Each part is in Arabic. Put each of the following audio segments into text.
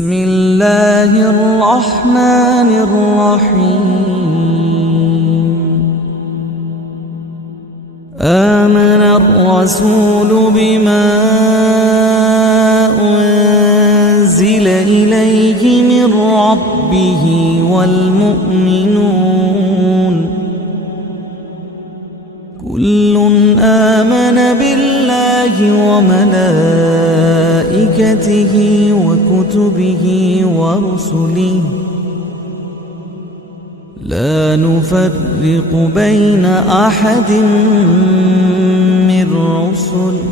بسم الله الرحمن الرحيم. آمن الرسول بما أنزل إليه من ربه والمؤمنون كل آمن بالله وملائكته وكتبه ورسله لا نفرق بين أحد من رسله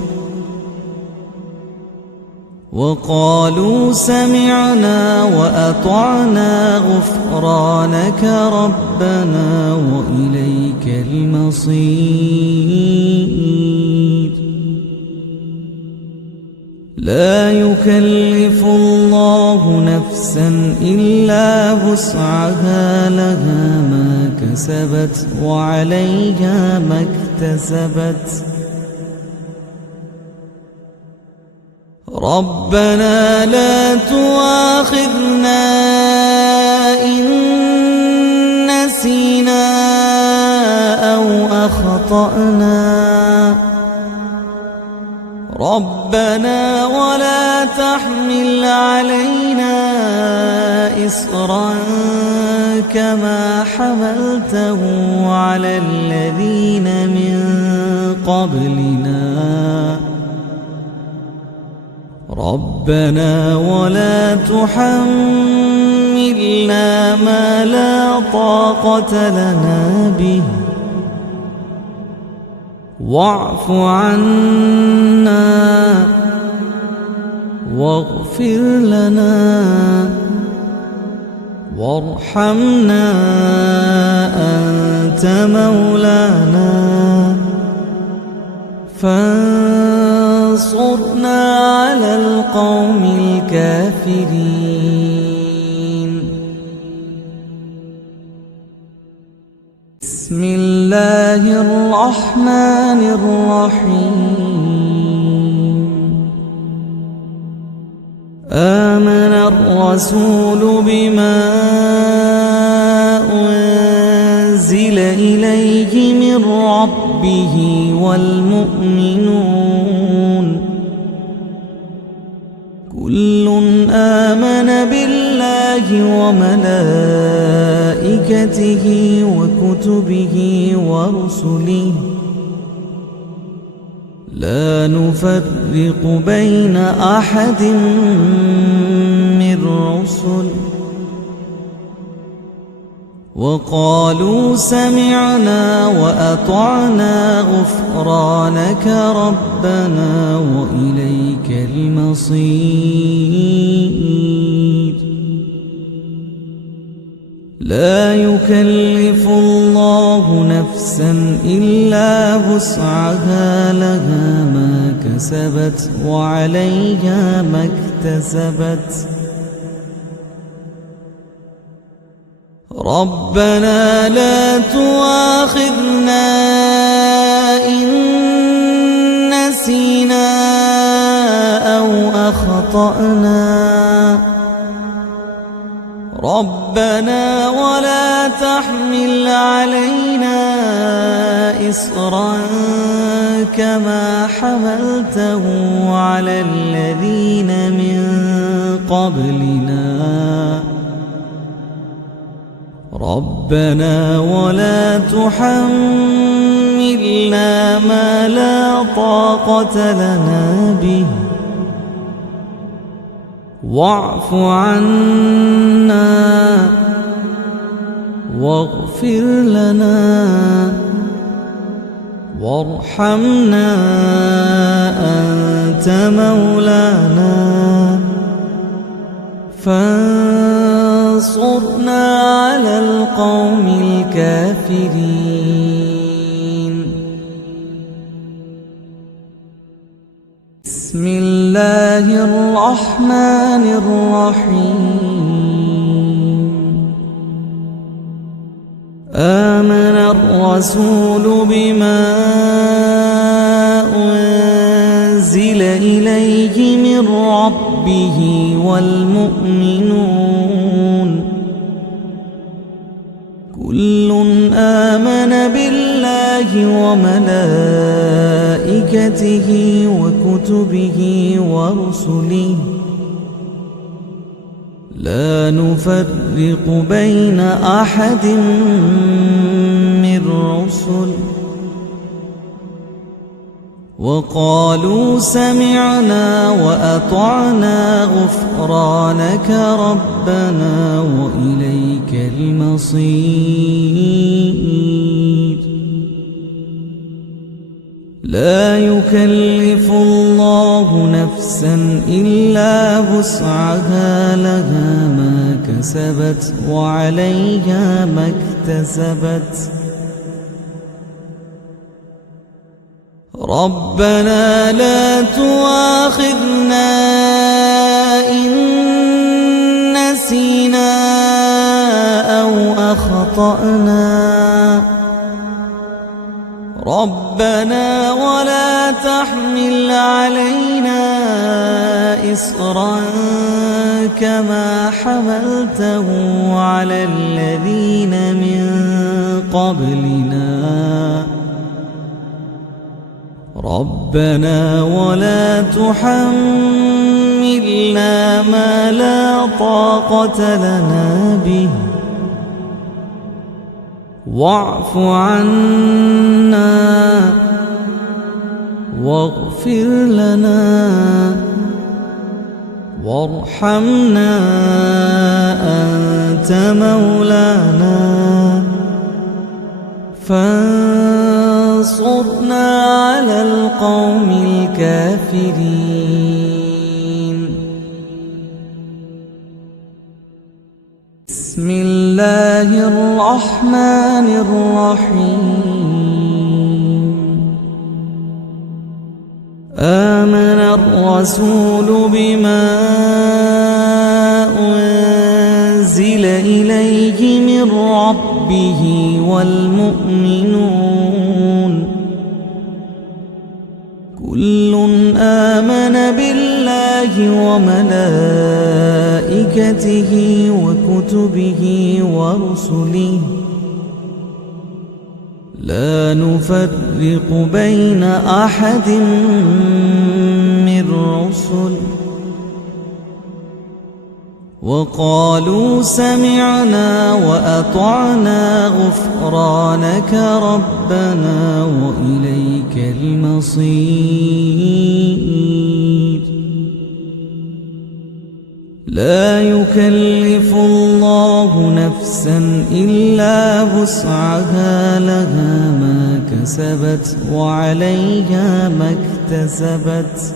وقالوا سمعنا وأطعنا غفرانك ربنا وإليك المصير. لا يكلف الله نفسا إلا وسعها لها ما كسبت وعليها ما اكتسبت. ربنا لا تؤاخذنا إن نسينا أو أخطأنا ربنا ولا تحمل علينا إصرا كما حملته على الذين من قبلنا ربنا ولا تحملنا ما لا طاقة لنا به واعف عنا واغفر لنا وارحمنا أنت مولانا فانصرنا على القوم الكافرين. بسم الله الرحمن الرحيم. آمن الرسول بما أنزل إليه من ربه والمؤمنون كل آمن بالله وملائكته وكتبه ورسله لا نفرق بين أحد من رسله وقالوا سمعنا وأطعنا غفرانك ربنا وإليك المصير. لا يكلف الله نفسا إلا وسعها لها ما كسبت وعليها ما اكتسبت. ربنا لا تؤاخذنا إن نسينا أو أخطأنا ربنا ولا تحمل علينا إصرا كما حملته على الذين من قبلنا ربنا ولا تحملنا ما لا طاقة لنا به واعف عنا واغفر لنا وارحمنا أنت مولانا فانصرنا على القوم الكافرين. بسم الله الرحمن الرحيم. آمن الرسول بما أنزل إليه من ربه ربه والمؤمنون كل آمن بالله وملائكته وكتبه ورسله لا نفرق بين أحد من رسله وقالوا سمعنا وأطعنا غفرانك ربنا وإليك المصير لا يكلف الله نفسا إلا وسعها لها ما كسبت وعليها ما اكتسبت ربنا لا تؤاخذنا إن نسينا أو أخطأنا ربنا ولا تحمل علينا إصرا كما حملته على الذين من قبلنا ربنا ولا تحملنا ما لا طاقة لنا به واعف عنا واغفر لنا وارحمنا أنت مولانا فانصرنا على القوم الكافرين بسم الله الرحمن الرحيم آمن الرسول بما أنزل إليه من ربه والمؤمنون كل آمن بالله وملائكته وكتبه ورسله لا نفرق بين أحد من رسله وقالوا سمعنا وأطعنا غفرانك ربنا وإليك المصير لا يكلف الله نفسا إلا وسعها لها ما كسبت وعليها ما اكتسبت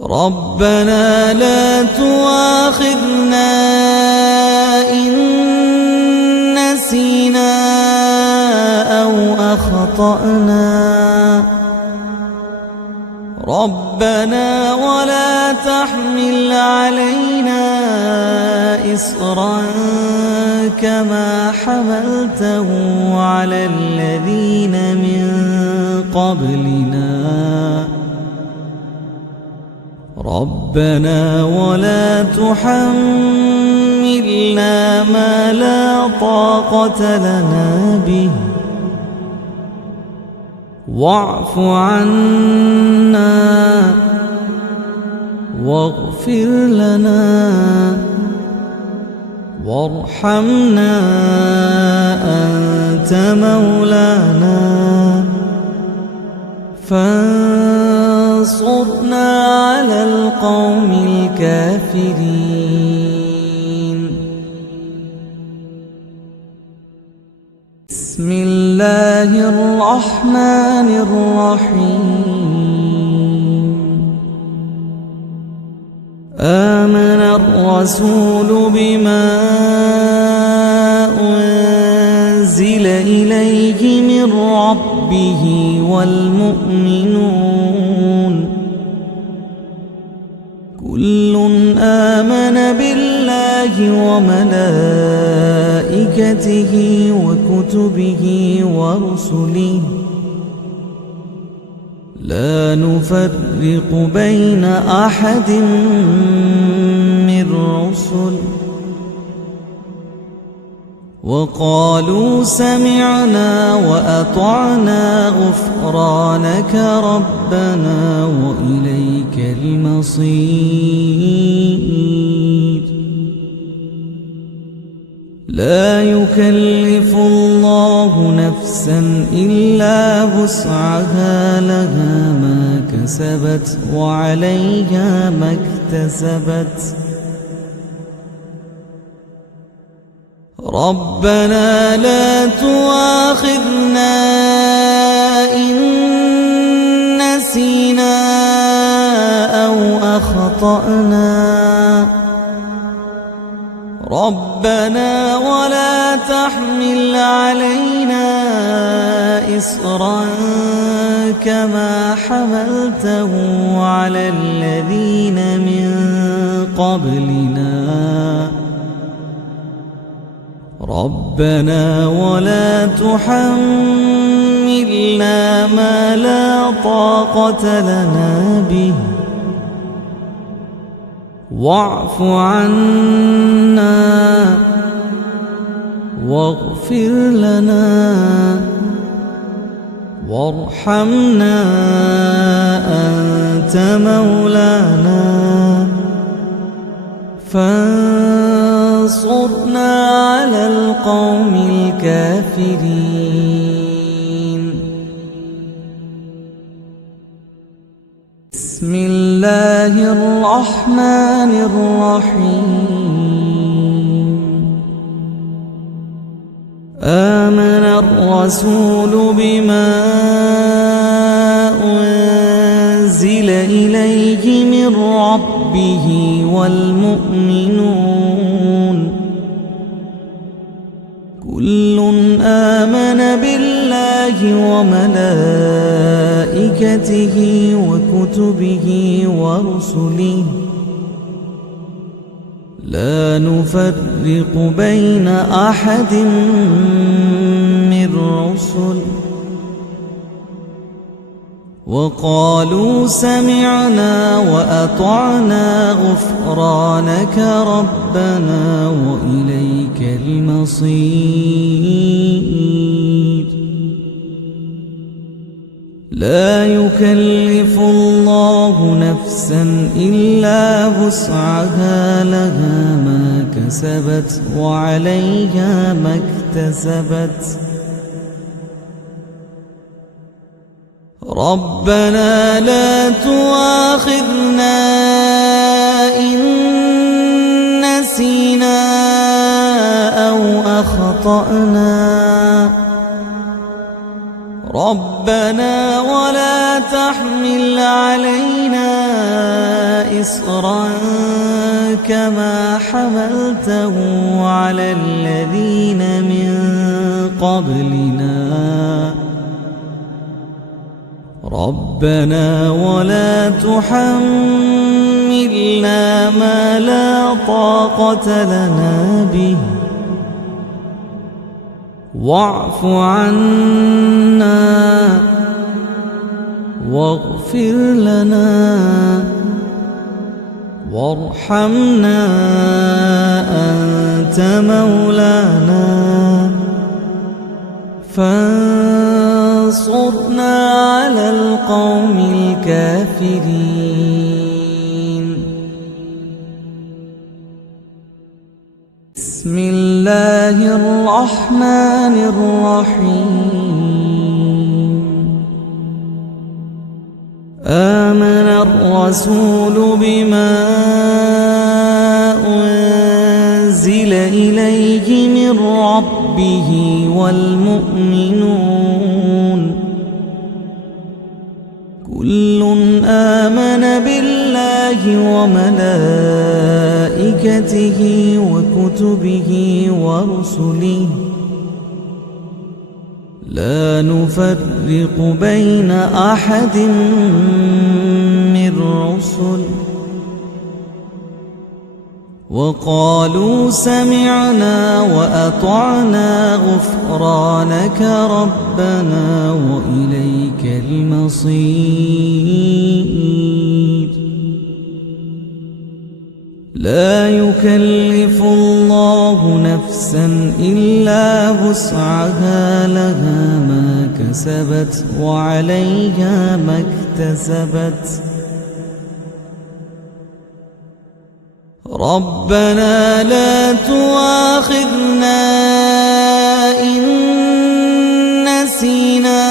ربنا لا تؤاخذنا إن نسينا أو أخطأنا ربنا ولا تحمل علينا إصرا كما حملته على الذين من قبلنا ربنا ولا تحملنا ما لا طاقة لنا به واعف عنا واغفر لنا وارحمنا أنت مولانا فانصرنا على القوم الكافرين بسم الله الرحمن الرحيم آمن الرسول بما أنزل إليه من ربه والمؤمنون كل آمن بالله وملائكته وكتبه ورسله لا نفرق بين أحد من رسل وقالوا سمعنا وأطعنا غفرانك ربنا وإليك المصير. لا يكلف الله نفسا إلا وسعها، لها ما كسبت وعليها ما اكتسبت. ربنا لا تؤاخذنا إن نسينا أو أخطأنا، ربنا ولا تحمل علينا إصرا كما حملته على الذين من قبلنا، ربنا ولا تحملنا ما لا طاقة لنا به، واعف عنا واغفر لنا وارحمنا أنت مولانا فانصرنا على القوم الكافرين. بسم الله الرحمن الرحيم. آمن الرسول بما أنزل إليه من ربه والمؤمنون كل آمن بالله وملائكته وكتبه ورسله لا نفرق بين أحد من رسل وقالوا سمعنا وأطعنا غفرانك ربنا وإليك المصير. لا يكلف الله نفسا إلا وسعها، لها ما كسبت وعليها ما اكتسبت. ربنا لا تؤاخذنا إن نسينا أو أخطأنا، ربنا ولا تحمل علينا إصرا كما حملته على الذين من قبلنا، ربنا ولا تحملنا ما لا طاقة لنا به، واعف عنا واغفر لنا وارحمنا أنت مولانا فانصرنا على القوم الكافرين. بسم الله الرحمن الرحيم. آمن الرسول بما أنزل إليه من ربه والمؤمنون كل آمن بالله وملائكته وكتبه ورسله لا نفرق بين أحد من رسل وقالوا سمعنا وأطعنا غفرانك ربنا وإليك المصير. لا يكلف الله نفسا إلا وسعها، لها ما كسبت وعليها ما اكتسبت. ربنا لا تؤاخذنا إن نسينا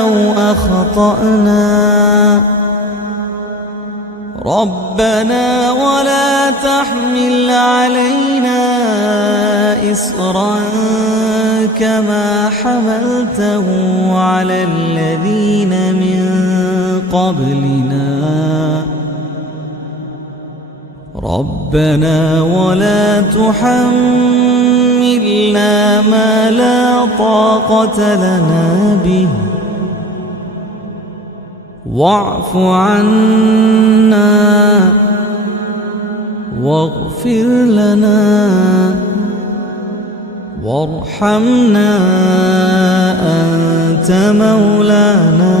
أو أخطأنا، ربنا ولا تحمل علينا إصرا كما حملته على الذين من قبلنا، ربنا ولا تحملنا ما لا طاقة لنا به، واعف عنا واغفر لنا وارحمنا، أنت مولانا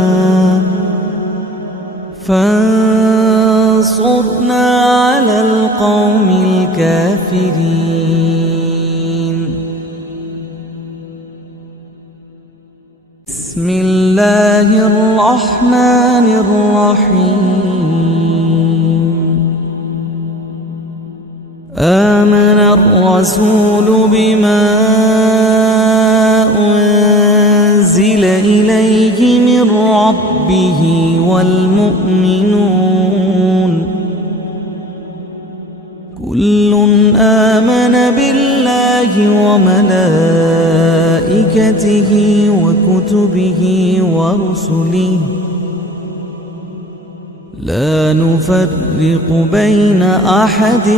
فانصرنا على القوم الكافرين. بسم الله الرحمن الرحيم. آمن الرسول بما أنزل إليه من ربه والمؤمنون كل آمن بالله وملائكته وكتبه ورسله لا نفرق بين أحد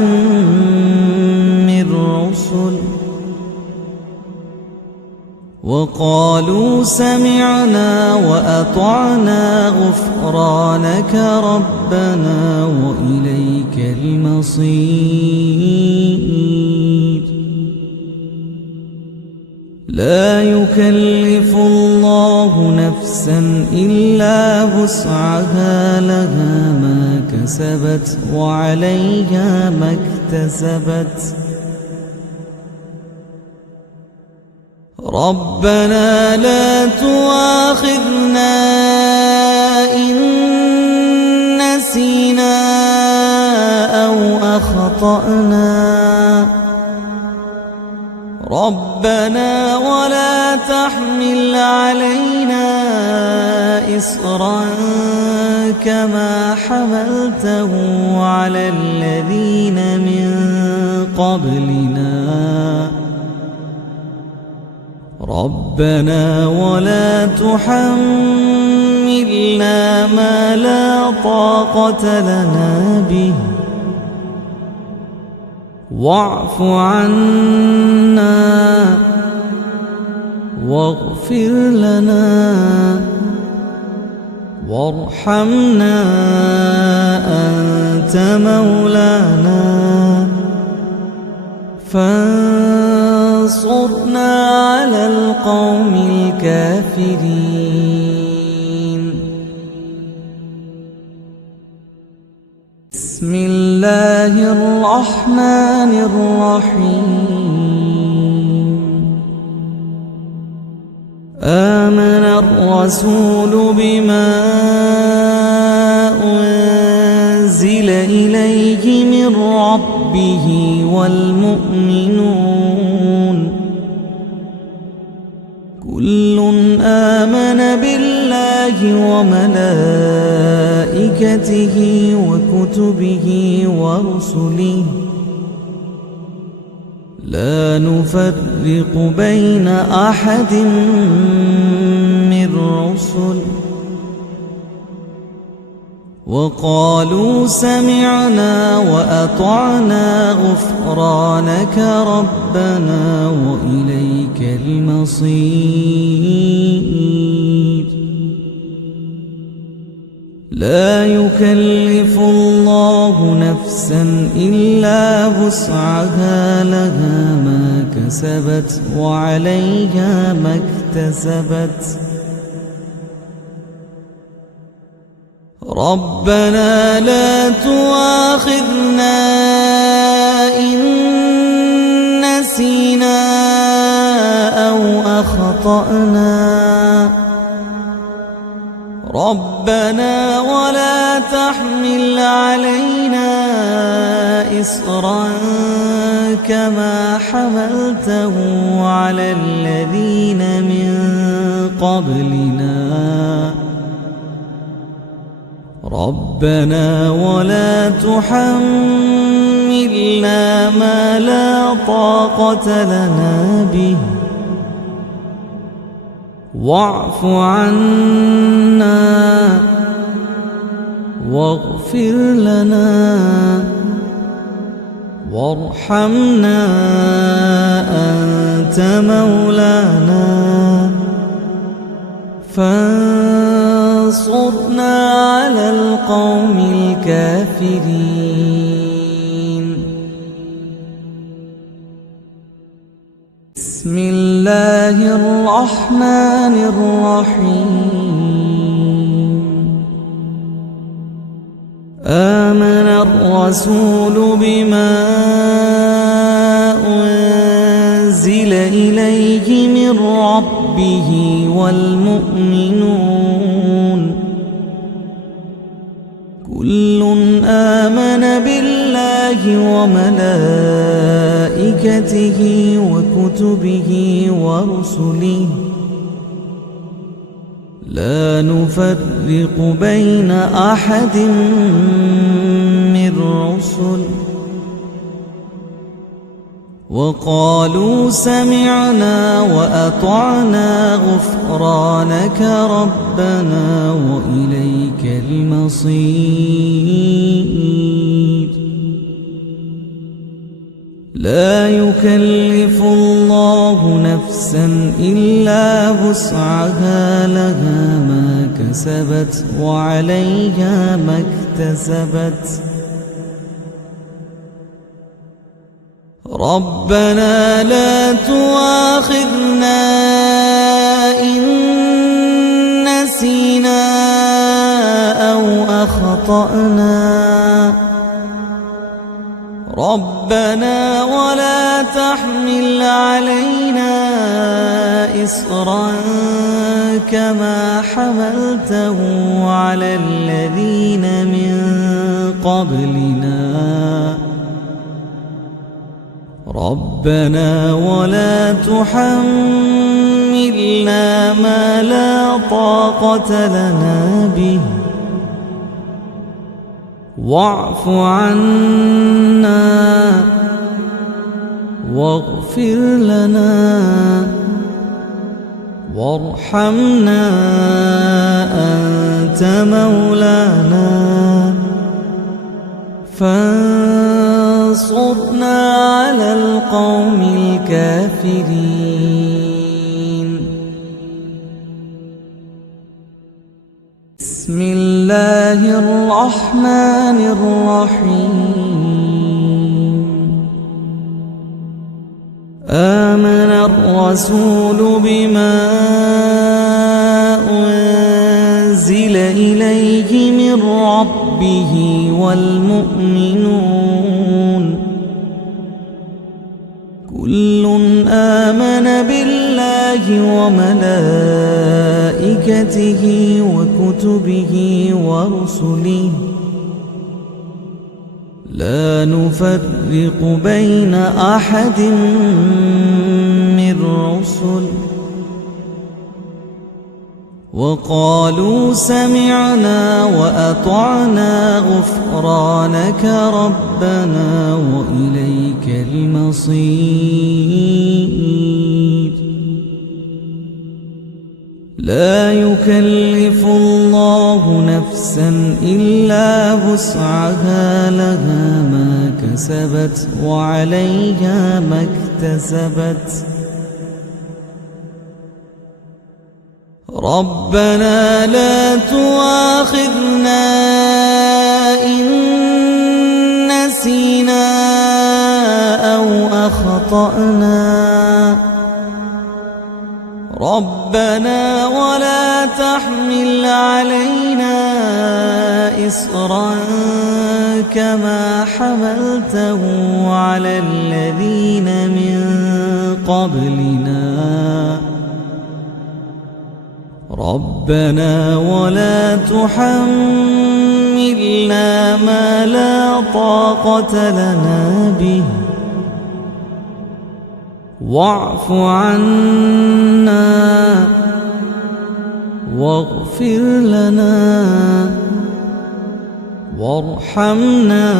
من رسله، وقالوا سمعنا وأطعنا غفرانك ربنا وإليك المصير. لا يكلف الله نفسا إلا وسعها، لها ما كسبت وعليها ما اكتسبت. ربنا لا تؤاخذنا إن نسينا أو أخطأنا، ربنا ولا تحمل علينا إصرا كما حملته على الذين من قبلنا، ربنا ولا تحملنا ما لا طاقة لنا به، واعف عنا واغفر لنا وارحمنا، أنت مولانا فانصرنا على القوم الكافرين. بسم الله الرحمن الرحيم. آمن الرسول بما أنزل إليه من ربه والمؤمنون كل آمن بالله وملائكته وكتبه ورسله لا نفرق بين أحد من رسله، وقالوا سمعنا وأطعنا غفرانك ربنا وإليك المصير. لا يكلف الله نفسا إلا وسعها، لها ما كسبت وعليها ما اكتسبت. ربنا لا تؤاخذنا إن نسينا أو أخطأنا، ربنا ولا تحمل علينا إصرا كما حملته على الذين من قبلنا، ربنا ولا تحملنا ما لا طاقة لنا به، واعف عنا واغفر لنا وارحمنا، أنت مولانا فانصرنا على القوم الكافرين. بسم الله الرحمن الرحيم. آمن الرسول بما أنزل إليه من ربه والمؤمنون كل آمن بالله وملائكته وكتبه ورسله لا نفرق بين أحد من رسله وقالوا سمعنا وأطعنا غفرانك ربنا وإليك المصير. لا يكلف الله نفسا إلا وسعها، لها ما كسبت وعليها ما اكتسبت. ربنا لا تؤاخذنا إن نسينا أو أخطأنا، ربنا ولا تحمل علينا إصرا كما حملته على الذين من قبلنا، ربنا ولا تحملنا ما لا طاقة لنا به، واعف عنا واغفر لنا وارحمنا، أنت مولانا فانصرنا على القوم الكافرين. بسم الله الرحمن الرحيم. آمن الرسول بما أنزل إليه من ربه والمؤمنون كل آمن بالله وملائكته وكتبه ورسله لا نفرق بين أحد من رسله وقالوا سمعنا وأطعنا غفرانك ربنا وإليك المصير. لا يكلف الله نفسا إلا وسعها، لها ما كسبت وعليها ما اكتسبت. ربنا لا تؤاخذنا إن نسينا أو أخطأنا ربنا ولا تحمل علينا إصرا كما حملته على الذين من قبلنا ربنا ولا تحملنا ما لا طاقة لنا به واعف عنا واغفر لنا وارحمنا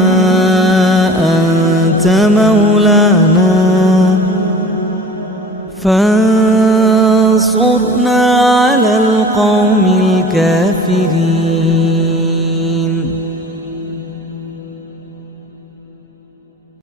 أنت مولانا فانصرنا على القوم الكافرين.